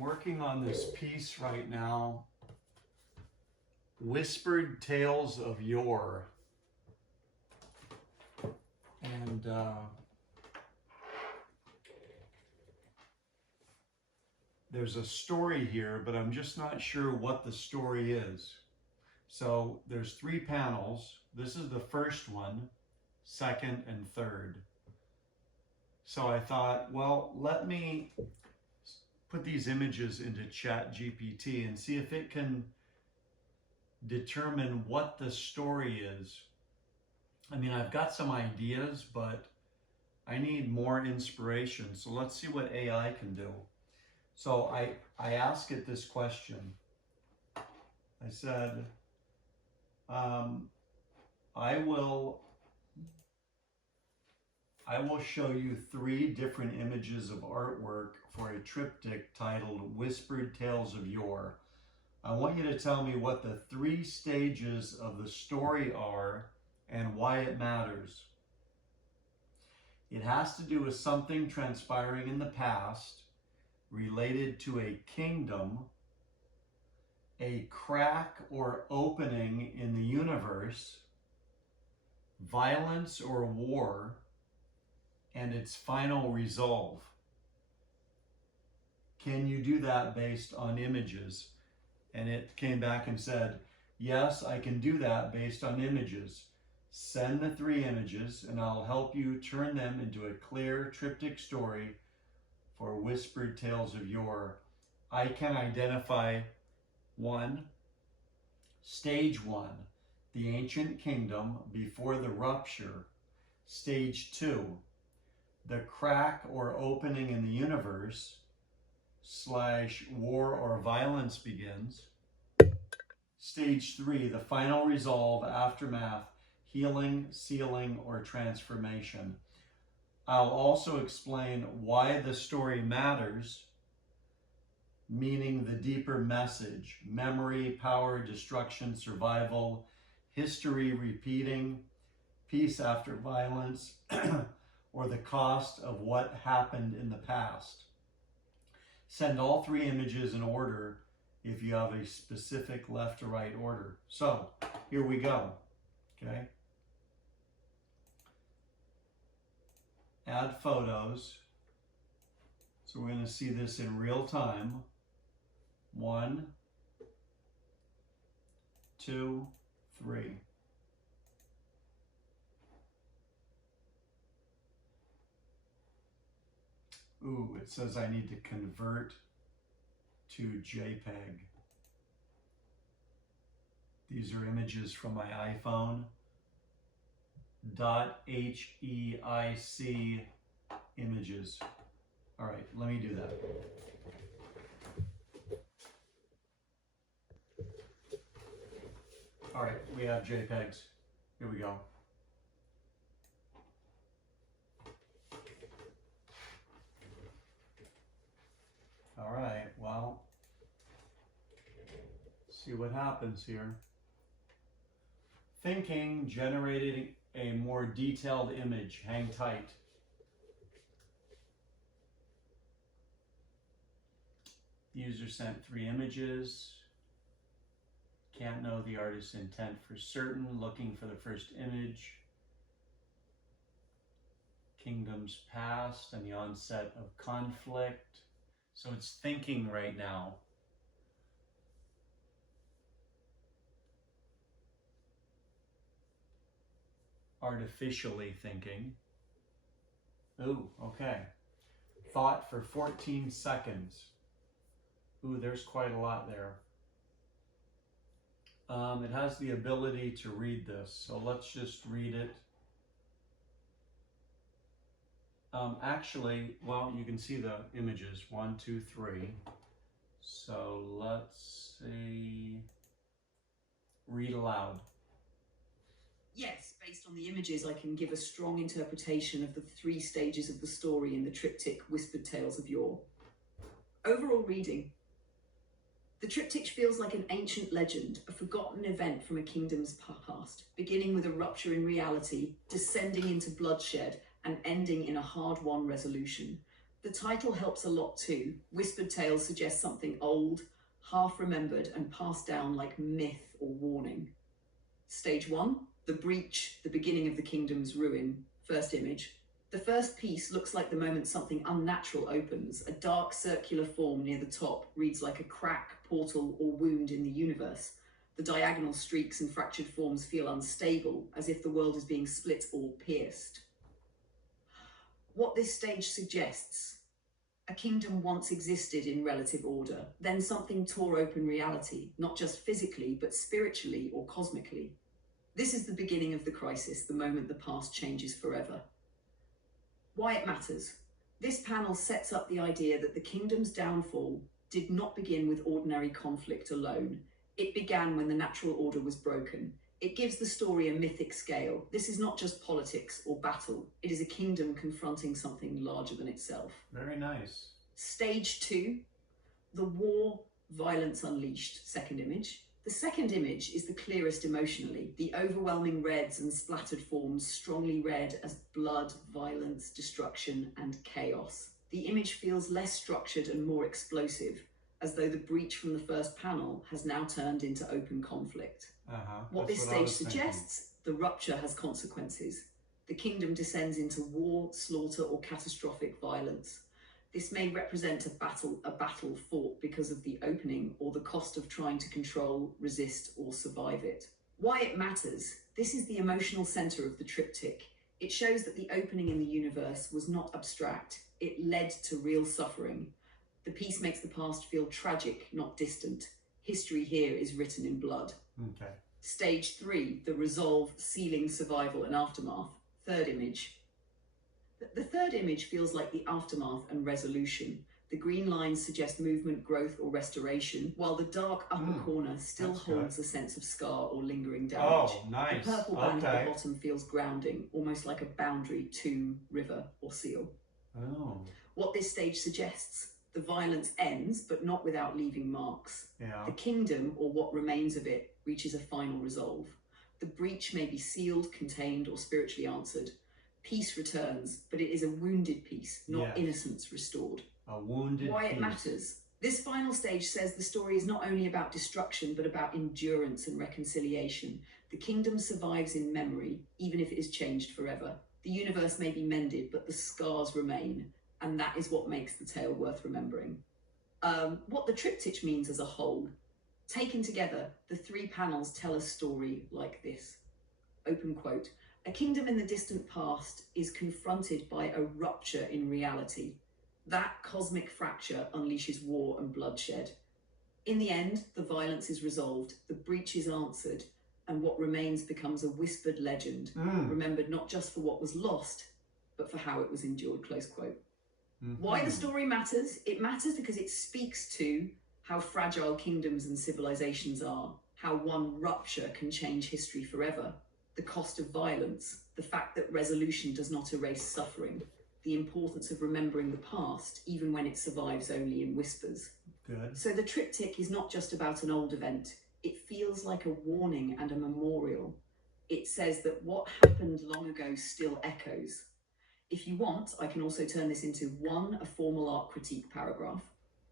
working on this piece right now, Whispered Tales of Yore. And there's a story here, but I'm just not sure what the story is. So there's 3 panels. This is the first one, second, and third. So I thought, well, let me put these images into ChatGPT and see if it can determine what the story is. I mean, I've got some ideas, but I need more inspiration. So let's see what AI can do. So I asked it this question. I said, I will show you 3 different images of artwork for a triptych titled Whispered Tales of Yore. I want you to tell me what the 3 stages of the story are and why it matters. It has to do with something transpiring in the past related to a kingdom, a crack or opening in the universe, violence or war, and its final resolve. Can you do that based on images? And it came back and said, yes, I can do that based on images. Send the 3 images and I'll help you turn them into a clear triptych story for Whispered Tales of Yore. I can identify 1, stage 1, the ancient kingdom before the rupture. Stage 2, the crack or opening in the universe / war or violence begins. Stage 3, the final resolve, aftermath, healing, sealing, or transformation. I'll also explain why the story matters, meaning the deeper message: memory, power, destruction, survival, history repeating, peace after violence, or the cost of what happened in the past. Send all 3 images in order if you have a specific left to right order. So here we go, okay? Add photos. So we're going to see this in real time. 1, 2, 3. Ooh, it says I need to convert to JPEG. These are images from my iPhone. .heic images. All right, let me do that. All right, we have JPEGs. Here we go. All right, well, see what happens here. Thinking generated a more detailed image. Hang tight. User sent 3 images. Can't know the artist's intent for certain. Looking for the first image. Kingdoms past and the onset of conflict. So it's thinking right now. Artificially thinking. Ooh, okay. Thought for 14 seconds. Ooh, there's quite a lot there. It has the ability to read this, so let's just read it. Actually, well, you can see the images, 1, 2, 3. So let's see, read aloud. Yes, based on the images, I can give a strong interpretation of the 3 stages of the story in the triptych Whispered Tales of Yore. Overall reading. The triptych feels like an ancient legend, a forgotten event from a kingdom's past, beginning with a rupture in reality, descending into bloodshed, and ending in a hard-won resolution. The title helps a lot too. Whispered Tales suggests something old, half-remembered, and passed down like myth or warning. Stage 1, the breach, the beginning of the kingdom's ruin. First image. The first piece looks like the moment something unnatural opens. A dark circular form near the top reads like a crack, portal, or wound in the universe. The diagonal streaks and fractured forms feel unstable, as if the world is being split or pierced. What this stage suggests: a kingdom once existed in relative order, then something tore open reality, not just physically, but spiritually or cosmically. This is the beginning of the crisis, the moment the past changes forever. Why it matters. This panel sets up the idea that the kingdom's downfall did not begin with ordinary conflict alone. It began when the natural order was broken. It gives the story a mythic scale. This is not just politics or battle. It is a kingdom confronting something larger than itself. Very nice. Stage 2, the war, violence unleashed. Second image. The second image is the clearest emotionally. The overwhelming reds and splattered forms, strongly read as blood, violence, destruction, and chaos. The image feels less structured and more explosive, as though the breach from the first panel has now turned into open conflict. What this stage suggests: the rupture has consequences. The kingdom descends into war, slaughter, or catastrophic violence. This may represent a battle fought because of the opening or the cost of trying to control, resist, or survive it. Why it matters. This is the emotional center of the triptych. It shows that the opening in the universe was not abstract. It led to real suffering. The piece makes the past feel tragic, not distant. History here is written in blood. Okay. Stage 3, the resolve, sealing, survival, and aftermath. Third image. The third image feels like the aftermath and resolution. The green lines suggest movement, growth, or restoration, while the dark upper corner still holds a sense of scar or lingering damage. Oh, nice. The purple band at the bottom feels grounding, almost like a boundary, tomb, river, or seal. Oh. What this stage suggests: the violence ends, but not without leaving marks. Yeah. The kingdom, or what remains of it, reaches a final resolve. The breach may be sealed, contained, or spiritually answered. Peace returns, but it is a wounded peace, not innocence restored. A wounded Why peace. it matters. This final stage says the story is not only about destruction, but about endurance and reconciliation. The kingdom survives in memory, even if it is changed forever. The universe may be mended, but the scars remain, and that is what makes the tale worth remembering. What the triptych means as a whole. Taken together, the three panels tell a story like this. Open quote. A kingdom in the distant past is confronted by a rupture in reality. That cosmic fracture unleashes war and bloodshed. In the end, the violence is resolved, the breach is answered, and what remains becomes a whispered legend, remembered not just for what was lost, but for how it was endured, close quote. Why the story matters? It matters because it speaks to how fragile kingdoms and civilizations are, how one rupture can change history forever, the cost of violence, the fact that resolution does not erase suffering, the importance of remembering the past, even when it survives only in whispers. Good. So the triptych is not just about an old event. It feels like a warning and a memorial. It says that what happened long ago still echoes. If you want, I can also turn this into 1, a formal art critique paragraph,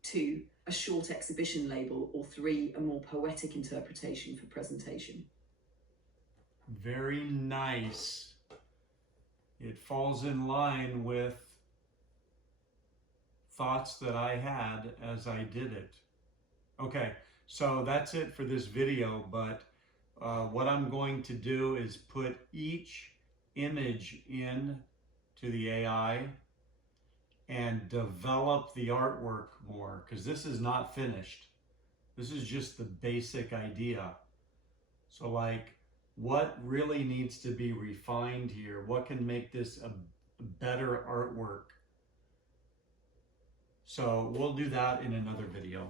2, a short exhibition label, or 3, a more poetic interpretation for presentation. Very nice. It falls in line with thoughts that I had as I did it. Okay, so that's it for this video, but what I'm going to do is put each image in to the AI and develop the artwork more, because this is not finished. This is just the basic idea. So like, what really needs to be refined here? What can make this a better artwork? So we'll do that in another video.